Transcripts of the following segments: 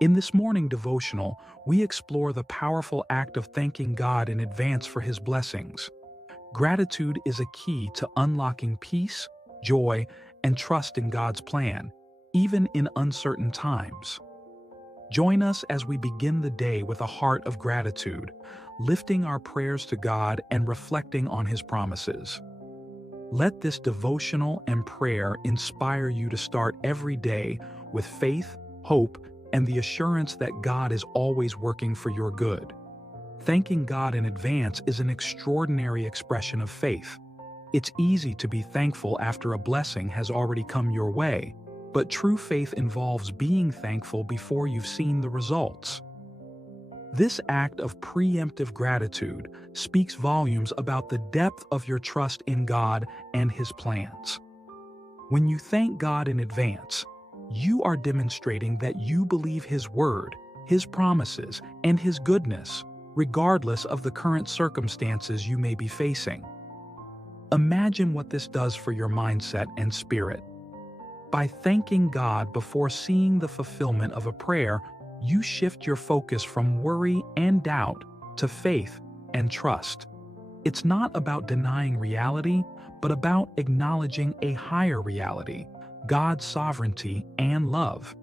In this morning devotional, we explore the powerful act of thanking God in advance for His blessings. Gratitude is a key to unlocking peace, joy, and trust in God's plan, even in uncertain times. Join us as we begin the day with a heart of gratitude, lifting our prayers to God and reflecting on His promises. Let this devotional and prayer inspire you to start every day with faith, hope, and the assurance that God is always working for your good. Thanking God in advance is an extraordinary expression of faith. It's easy to be thankful after a blessing has already come your way, but true faith involves being thankful before you've seen the results. This act of preemptive gratitude speaks volumes about the depth of your trust in God and His plans. When you thank God in advance, you are demonstrating that you believe His word, His promises, and His goodness, regardless of the current circumstances you may be facing. Imagine what this does for your mindset and spirit. By thanking God before seeing the fulfillment of a prayer, you shift your focus from worry and doubt to faith and trust. It's not about denying reality, but about acknowledging a higher reality, God's sovereignty and love.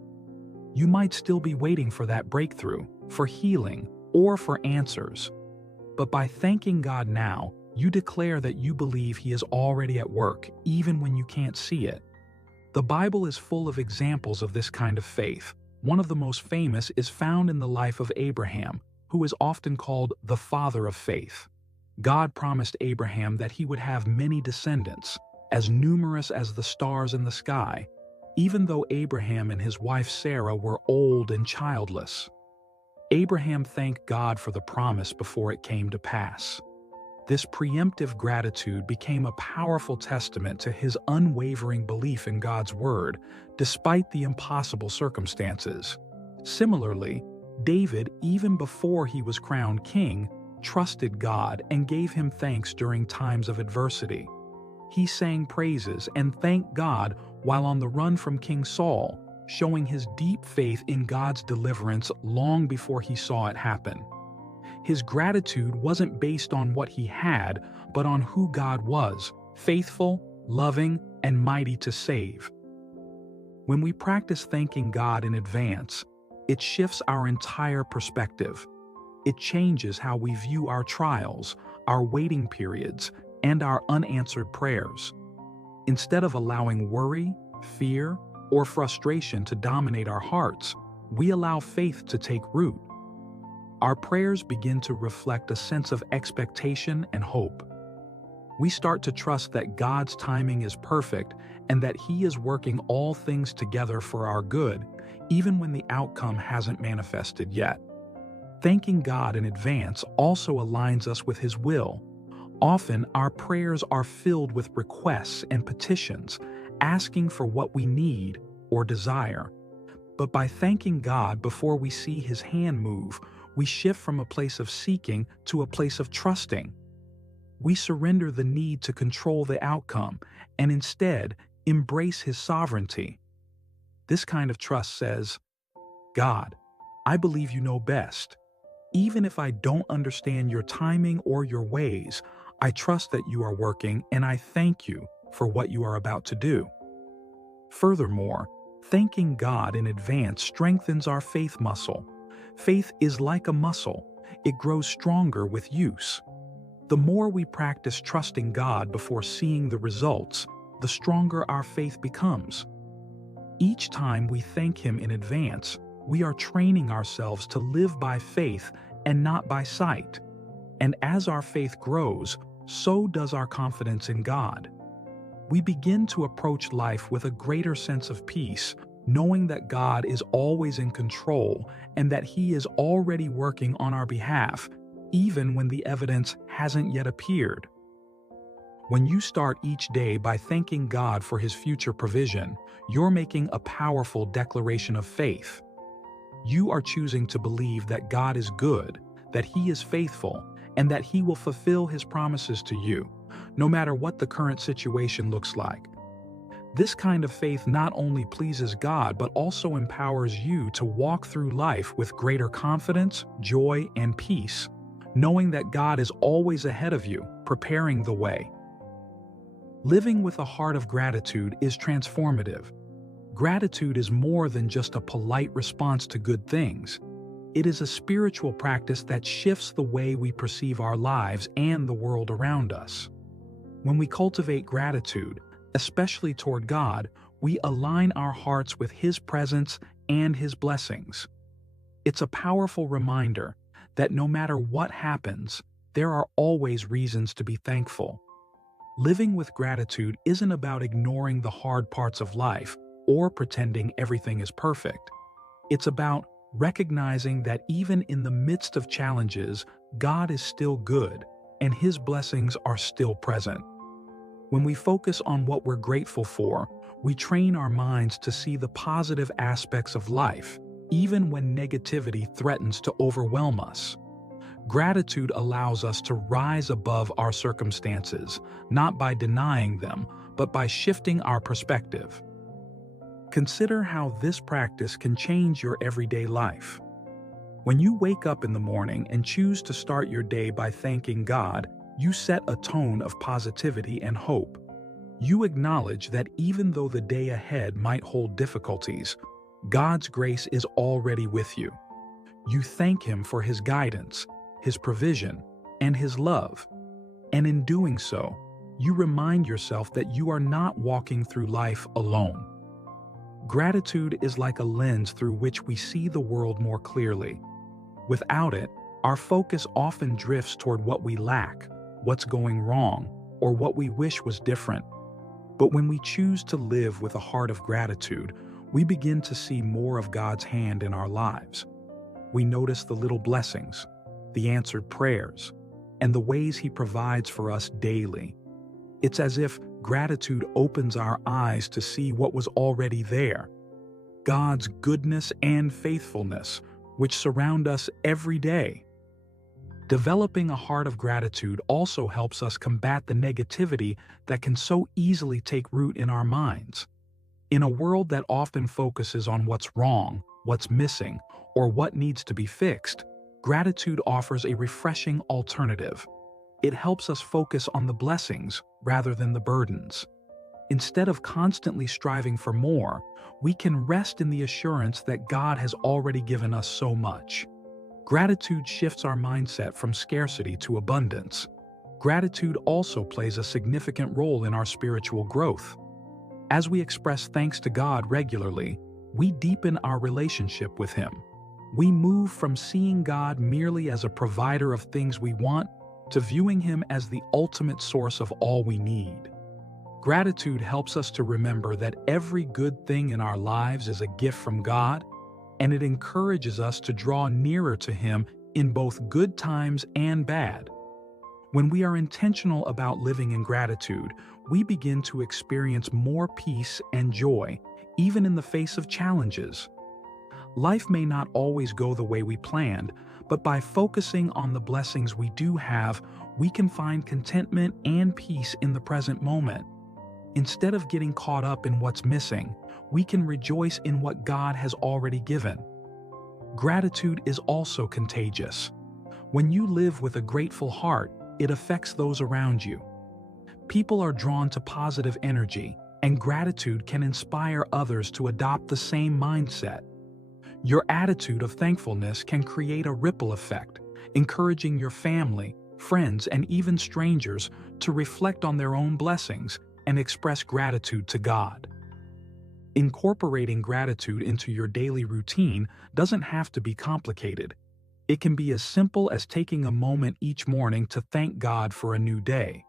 You might still be waiting for that breakthrough, for healing, or for answers. But by thanking God now, you declare that you believe He is already at work, even when you can't see it. The Bible is full of examples of this kind of faith. One of the most famous is found in the life of Abraham, who is often called the father of faith. God promised Abraham that he would have many descendants, as numerous as the stars in the sky, even though Abraham and his wife Sarah were old and childless. Abraham thanked God for the promise before it came to pass. This preemptive gratitude became a powerful testament to his unwavering belief in God's word, despite the impossible circumstances. Similarly, David, even before he was crowned king, trusted God and gave Him thanks during times of adversity. He sang praises and thanked God while on the run from King Saul, showing his deep faith in God's deliverance long before he saw it happen. His gratitude wasn't based on what he had, but on who God was, faithful, loving, and mighty to save. When we practice thanking God in advance, it shifts our entire perspective. It changes how we view our trials, our waiting periods, and our unanswered prayers. Instead of allowing worry, fear, or frustration to dominate our hearts, we allow faith to take root. Our prayers begin to reflect a sense of expectation and hope. We start to trust that God's timing is perfect and that He is working all things together for our good, even when the outcome hasn't manifested yet. Thanking God in advance also aligns us with His will. Often, our prayers are filled with requests and petitions, asking for what we need or desire. But by thanking God before we see His hand move, we shift from a place of seeking to a place of trusting. We surrender the need to control the outcome and instead embrace His sovereignty. This kind of trust says, God, I believe You know best. Even if I don't understand Your timing or Your ways, I trust that You are working and I thank You for what You are about to do. Furthermore, thanking God in advance strengthens our faith muscle. Faith is like a muscle. It grows stronger with use. The more we practice trusting God before seeing the results, the stronger our faith becomes. Each time we thank Him in advance, we are training ourselves to live by faith and not by sight. And as our faith grows, so does our confidence in God. We begin to approach life with a greater sense of peace, knowing that God is always in control and that He is already working on our behalf, even when the evidence hasn't yet appeared. When you start each day by thanking God for His future provision, you're making a powerful declaration of faith. You are choosing to believe that God is good, that He is faithful, and that He will fulfill His promises to you, no matter what the current situation looks like. This kind of faith not only pleases God but also empowers you to walk through life with greater confidence, joy, and peace, knowing that God is always ahead of you, preparing the way. Living with a heart of gratitude is transformative. Gratitude is more than just a polite response to good things. It is a spiritual practice that shifts the way we perceive our lives and the world around us. When we cultivate gratitude, especially toward God, we align our hearts with His presence and His blessings. It's a powerful reminder that no matter what happens, there are always reasons to be thankful. Living with gratitude isn't about ignoring the hard parts of life or pretending everything is perfect. It's about recognizing that even in the midst of challenges, God is still good and His blessings are still present. When we focus on what we're grateful for, we train our minds to see the positive aspects of life, even when negativity threatens to overwhelm us. Gratitude allows us to rise above our circumstances, not by denying them, but by shifting our perspective. Consider how this practice can change your everyday life. When you wake up in the morning and choose to start your day by thanking God, you set a tone of positivity and hope. You acknowledge that even though the day ahead might hold difficulties, God's grace is already with you. You thank Him for His guidance, His provision, and His love. And in doing so, you remind yourself that you are not walking through life alone. Gratitude is like a lens through which we see the world more clearly. Without it, our focus often drifts toward what we lack, what's going wrong, or what we wish was different. But when we choose to live with a heart of gratitude, we begin to see more of God's hand in our lives. We notice the little blessings, the answered prayers, and the ways He provides for us daily. It's as if gratitude opens our eyes to see what was already there. God's goodness and faithfulness, which surround us every day. Developing a heart of gratitude also helps us combat the negativity that can so easily take root in our minds. In a world that often focuses on what's wrong, what's missing, or what needs to be fixed, gratitude offers a refreshing alternative. It helps us focus on the blessings rather than the burdens. Instead of constantly striving for more, we can rest in the assurance that God has already given us so much. Gratitude shifts our mindset from scarcity to abundance. Gratitude also plays a significant role in our spiritual growth. As we express thanks to God regularly, we deepen our relationship with Him. We move from seeing God merely as a provider of things we want to viewing Him as the ultimate source of all we need. Gratitude helps us to remember that every good thing in our lives is a gift from God, and it encourages us to draw nearer to Him in both good times and bad. When we are intentional about living in gratitude, we begin to experience more peace and joy, even in the face of challenges. Life may not always go the way we planned, but by focusing on the blessings we do have, we can find contentment and peace in the present moment. Instead of getting caught up in what's missing, we can rejoice in what God has already given. Gratitude is also contagious. When you live with a grateful heart, it affects those around you. People are drawn to positive energy, and gratitude can inspire others to adopt the same mindset. Your attitude of thankfulness can create a ripple effect, encouraging your family, friends, and even strangers to reflect on their own blessings and express gratitude to God. Incorporating gratitude into your daily routine doesn't have to be complicated. It can be as simple as taking a moment each morning to thank God for a new day.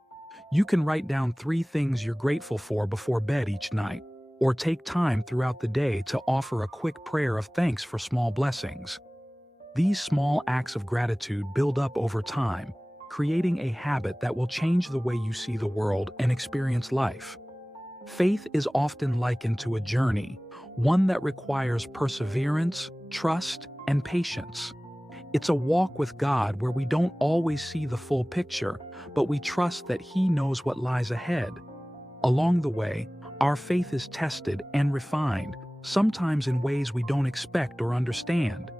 You can write down 3 things you're grateful for before bed each night, or take time throughout the day to offer a quick prayer of thanks for small blessings. These small acts of gratitude build up over time, creating a habit that will change the way you see the world and experience life. Faith is often likened to a journey, one that requires perseverance, trust, and patience. It's a walk with God where we don't always see the full picture, but we trust that He knows what lies ahead. Along the way, Our faith is tested and refined, sometimes in ways we don't expect or understand.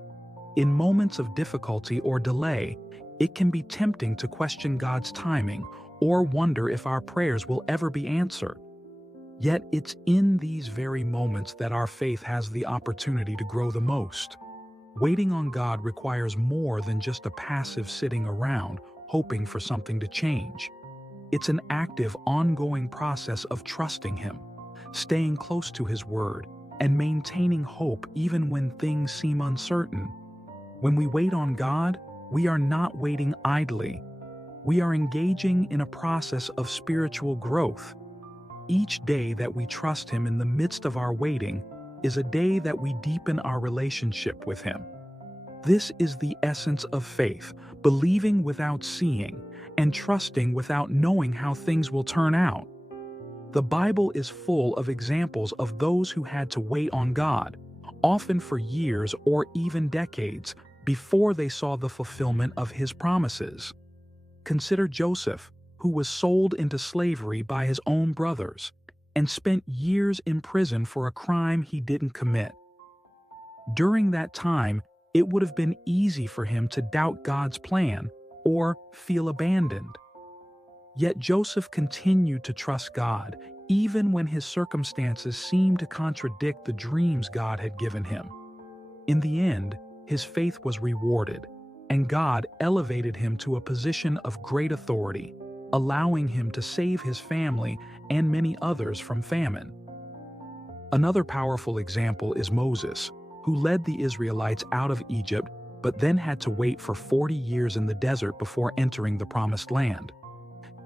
In moments of difficulty or delay, it can be tempting to question God's timing or wonder if our prayers will ever be answered. Yet it's in these very moments that our faith has the opportunity to grow the most. Waiting on God requires more than just a passive sitting around, hoping for something to change. It's an active, ongoing process of trusting Him, staying close to His Word, and maintaining hope even when things seem uncertain. When we wait on God, we are not waiting idly. We are engaging in a process of spiritual growth. Each day that we trust Him in the midst of our waiting is a day that we deepen our relationship with Him. This is the essence of faith, believing without seeing, and trusting without knowing how things will turn out. The Bible is full of examples of those who had to wait on God, often for years or even decades, before they saw the fulfillment of His promises. Consider Joseph, who was sold into slavery by his own brothers and spent years in prison for a crime he didn't commit. During that time, it would have been easy for him to doubt God's plan or feel abandoned. Yet Joseph continued to trust God, even when his circumstances seemed to contradict the dreams God had given him. In the end, his faith was rewarded, and God elevated him to a position of great authority, allowing him to save his family and many others from famine. Another powerful example is Moses, who led the Israelites out of Egypt but then had to wait for 40 years in the desert before entering the Promised Land.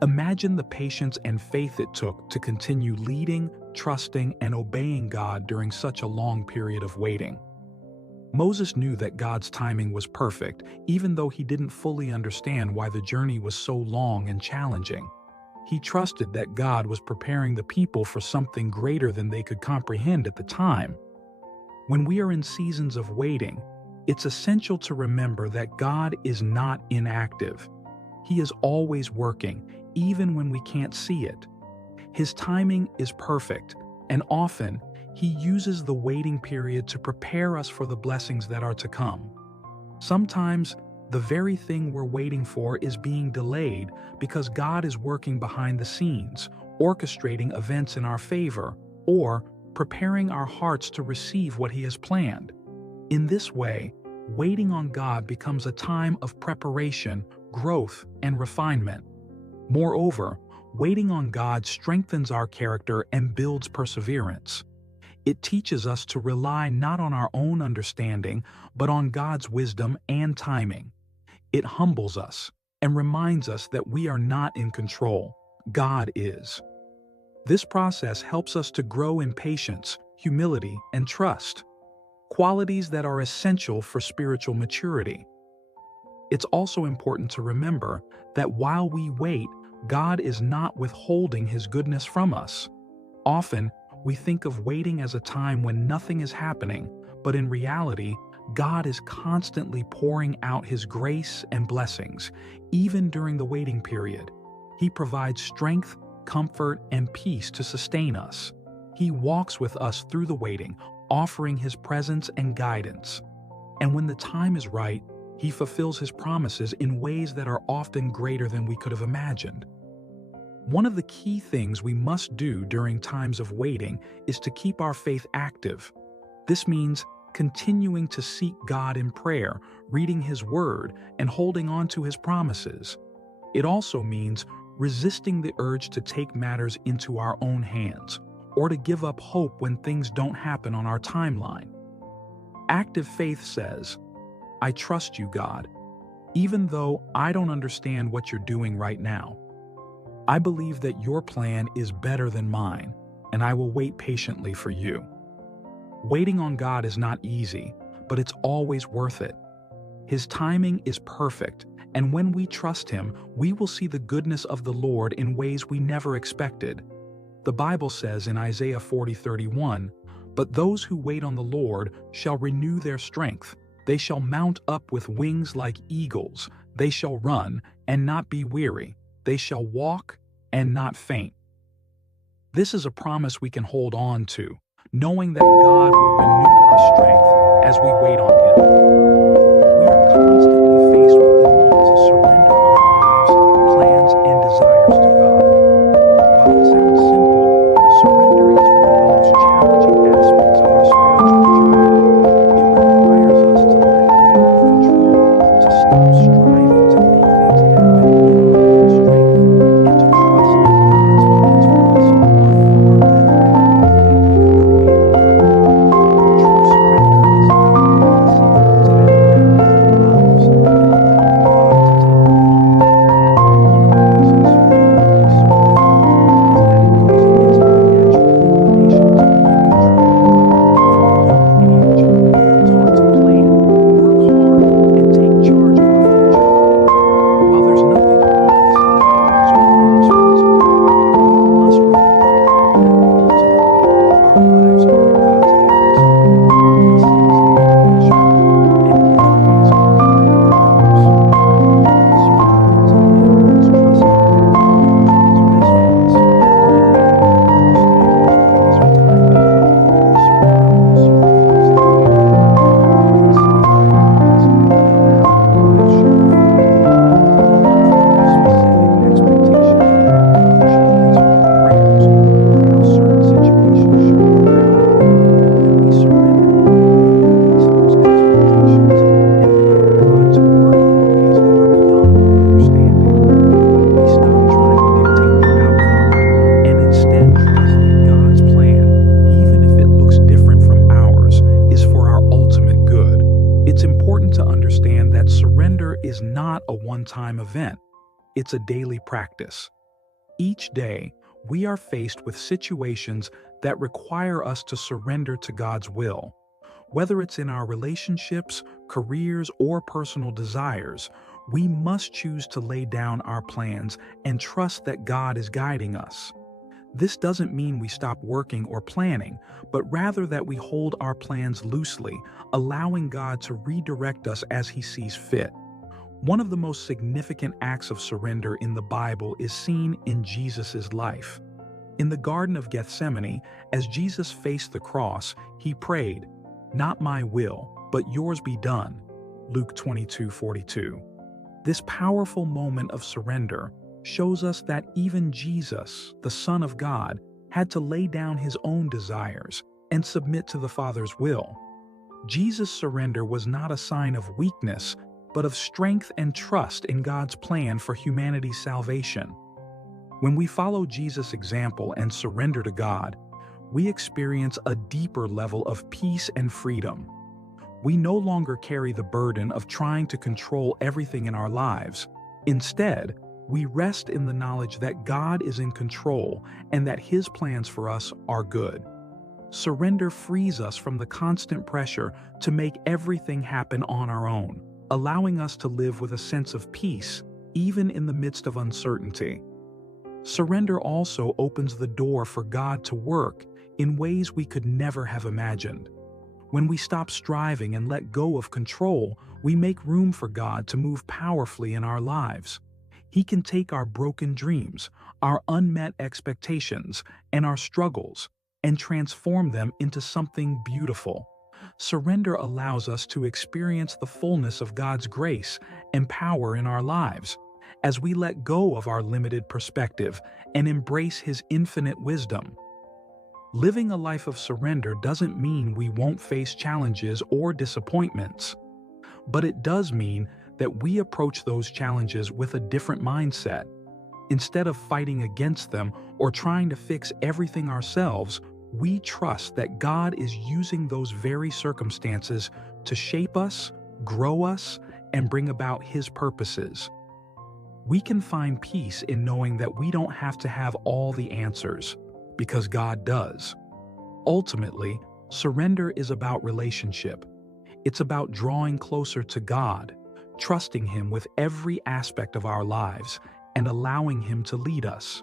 Imagine the patience and faith it took to continue leading, trusting, and obeying God during such a long period of waiting. Moses knew that God's timing was perfect, even though he didn't fully understand why the journey was so long and challenging. He trusted that God was preparing the people for something greater than they could comprehend at the time. When we are in seasons of waiting, it's essential to remember that God is not inactive. He is always working, even when we can't see it. His timing is perfect, and often, He uses the waiting period to prepare us for the blessings that are to come. Sometimes, the very thing we're waiting for is being delayed because God is working behind the scenes, orchestrating events in our favor, or preparing our hearts to receive what He has planned. In this way, waiting on God becomes a time of preparation, growth, and refinement. Moreover, waiting on God strengthens our character and builds perseverance. It teaches us to rely not on our own understanding, but on God's wisdom and timing. It humbles us and reminds us that we are not in control. God is. This process helps us to grow in patience, humility, and trust, qualities that are essential for spiritual maturity. It's also important to remember that while we wait, God is not withholding His goodness from us. Often, we think of waiting as a time when nothing is happening, but in reality, God is constantly pouring out His grace and blessings, even during the waiting period. He provides strength, comfort, and peace to sustain us. He walks with us through the waiting, offering His presence and guidance. And when the time is right, He fulfills His promises in ways that are often greater than we could have imagined. One of the key things we must do during times of waiting is to keep our faith active. This means continuing to seek God in prayer, reading His Word, and holding on to His promises. It also means resisting the urge to take matters into our own hands, or to give up hope when things don't happen on our timeline. Active faith says, "I trust you, God, even though I don't understand what you're doing right now. I believe that your plan is better than mine, and I will wait patiently for you." Waiting on God is not easy, but it's always worth it. His timing is perfect, and when we trust Him, we will see the goodness of the Lord in ways we never expected. The Bible says in Isaiah 40:31, "But those who wait on the Lord shall renew their strength. They shall mount up with wings like eagles. They shall run and not be weary. They shall walk and not faint." This is a promise we can hold on to, knowing that God will renew our strength as we wait on Him. We are constantly faced with the need to surrender our lives, plans, and desires to God. While it sounds simple, surrender is one of the most challenging aspects of our spiritual journey. It requires us to let go of control, to stop striving to make things happen in our own strength, and to trust that God's plans for us are far better than anything we could create on our own. True surrender is about releasing God's power in our lives and allowing God to take the lead. One of the reasons surrender can be so difficult is that it goes against our natural inclination to be in control. From a young age, we are taught to plan, work hard, and take charge of our future. While there's nothing wrong with setting goals or being responsible, we must remember that ultimately our lives are in God's hands. He sees the big picture, and His ways are higher than ours. Surrendering to Him means trusting that He will do what's best for us, even if we don't understand His ways or timing. Surrender also includes letting go of unnecessary demands about how our lives should unfold. We often have specific expectations for how God should answer our prayers or how certain situations should work out. When we surrender, we release those expectations and allow God to work in ways that are beyond our understanding. We stop trying to dictate the outcome and instead trust that God's plan, even if it looks different from ours, is for our ultimate good. It's important to understand that surrender is not a one-time event. It's a daily practice. Each day, we are faced with situations that require us to surrender to God's will. Whether it's in our relationships, careers, or personal desires, we must choose to lay down our plans and trust that God is guiding us. This doesn't mean we stop working or planning, but rather that we hold our plans loosely, allowing God to redirect us as He sees fit. One of the most significant acts of surrender in the Bible is seen in Jesus' life. In the Garden of Gethsemane, as Jesus faced the cross, He prayed, "Not my will, but yours be done." Luke 22:42. This powerful moment of surrender shows us that even Jesus, the Son of God, had to lay down His own desires and submit to the Father's will. Jesus' surrender was not a sign of weakness, but of strength and trust in God's plan for humanity's salvation. When we follow Jesus' example and surrender to God, we experience a deeper level of peace and freedom. We no longer carry the burden of trying to control everything in our lives. Instead, we rest in the knowledge that God is in control and that His plans for us are good. Surrender frees us from the constant pressure to make everything happen on our own, allowing us to live with a sense of peace, even in the midst of uncertainty. Surrender also opens the door for God to work in ways we could never have imagined. When we stop striving and let go of control, we make room for God to move powerfully in our lives. He can take our broken dreams, our unmet expectations, and our struggles, and transform them into something beautiful. Surrender allows us to experience the fullness of God's grace and power in our lives. As we let go of our limited perspective and embrace His infinite wisdom. Living a life of surrender doesn't mean we won't face challenges or disappointments, but it does mean that we approach those challenges with a different mindset. Instead of fighting against them or trying to fix everything ourselves, we trust that God is using those very circumstances to shape us, grow us, and bring about His purposes. We can find peace in knowing that we don't have to have all the answers, because God does. Ultimately, surrender is about relationship. It's about drawing closer to God, trusting Him with every aspect of our lives, and allowing Him to lead us.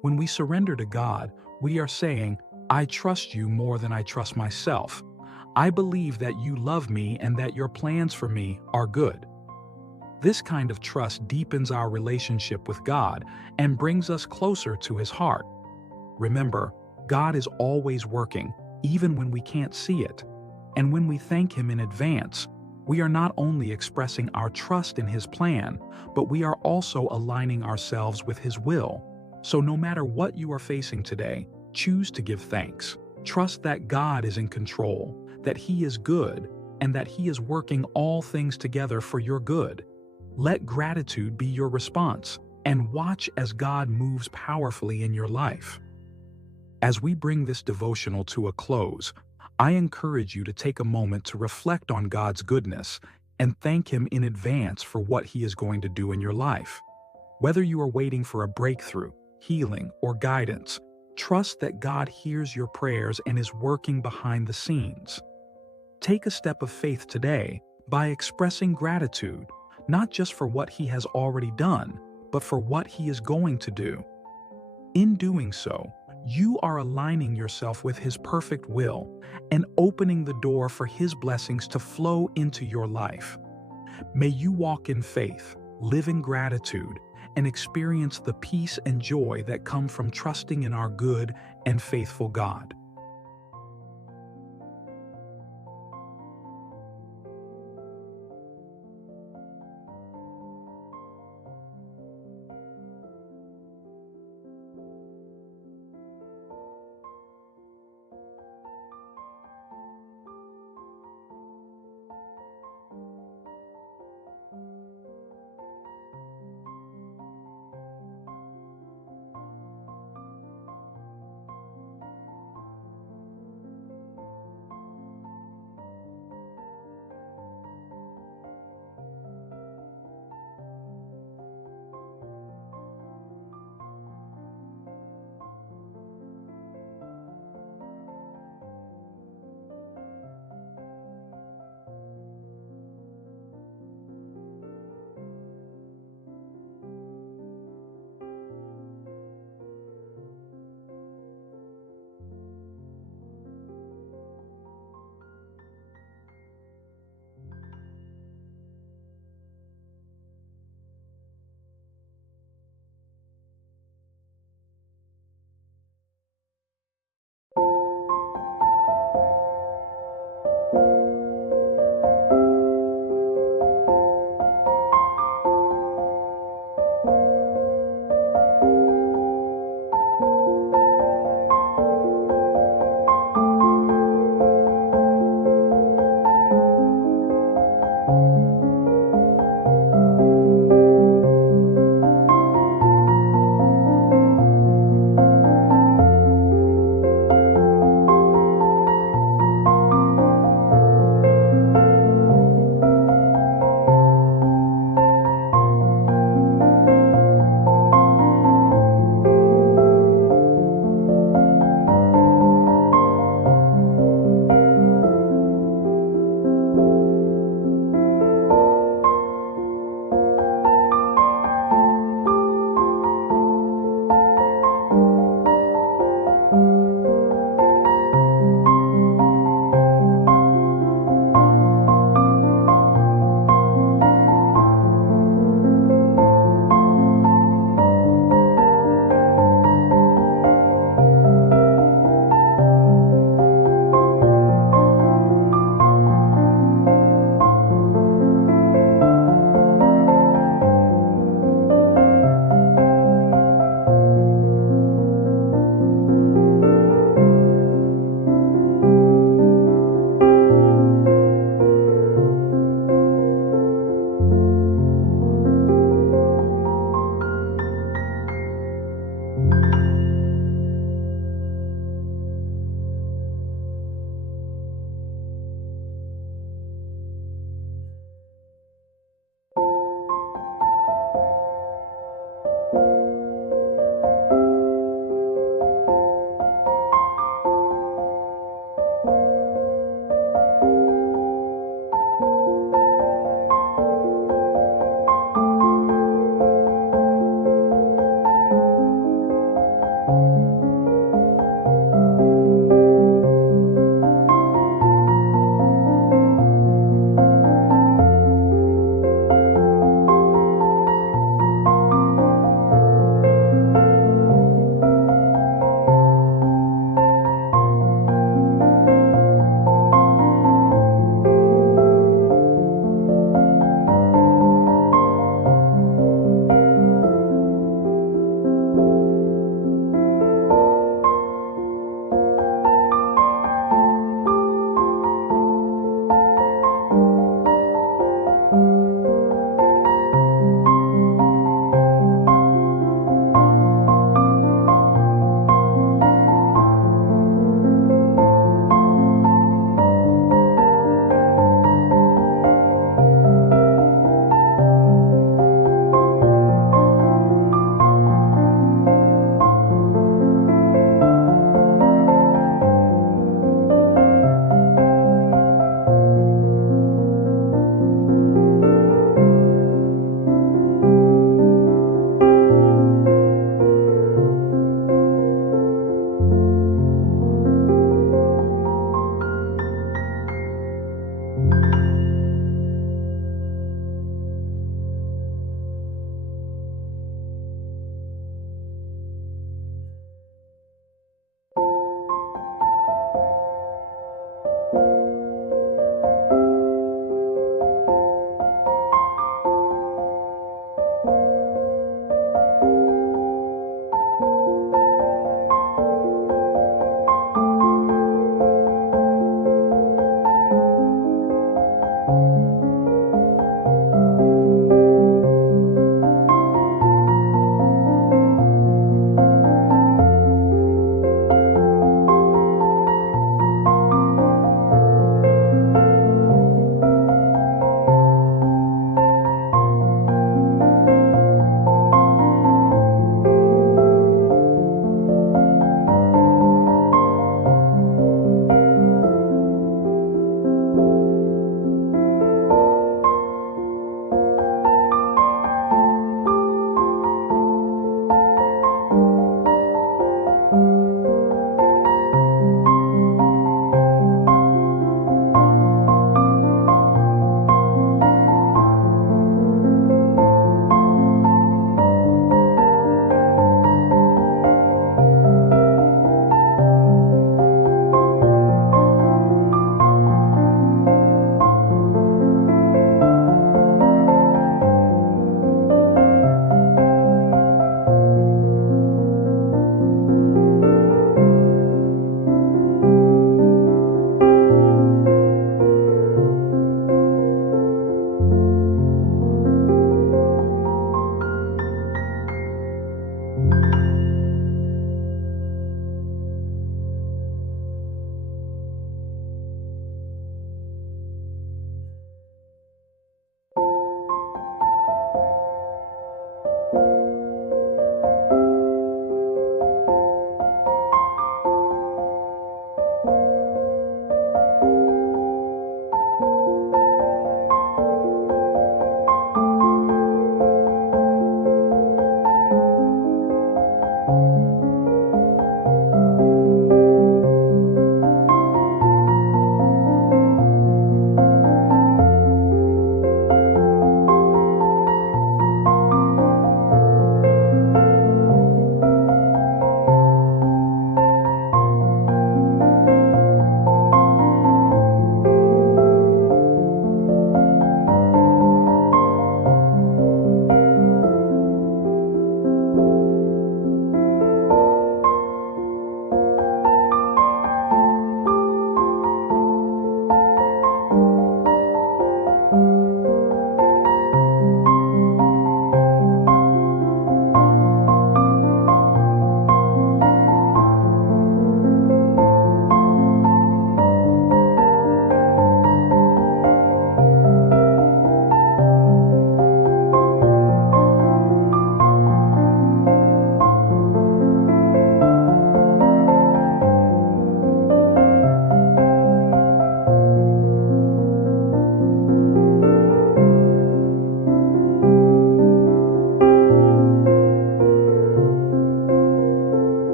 When we surrender to God, we are saying, "I trust you more than I trust myself. I believe that you love me and that your plans for me are good." This kind of trust deepens our relationship with God and brings us closer to His heart. Remember, God is always working, even when we can't see it. And when we thank Him in advance, we are not only expressing our trust in His plan, but we are also aligning ourselves with His will. So no matter what you are facing today, choose to give thanks. Trust that God is in control, that He is good, and that He is working all things together for your good. Let gratitude be your response, and watch as God moves powerfully in your life. As we bring this devotional to a close, I encourage you to take a moment to reflect on God's goodness and thank Him in advance for what He is going to do in your life. Whether you are waiting for a breakthrough, healing, or guidance, trust that God hears your prayers and is working behind the scenes. Take a step of faith today by expressing gratitude, not just for what He has already done, but for what He is going to do. In doing so, you are aligning yourself with His perfect will and opening the door for His blessings to flow into your life. May you walk in faith, live in gratitude, and experience the peace and joy that come from trusting in our good and faithful God.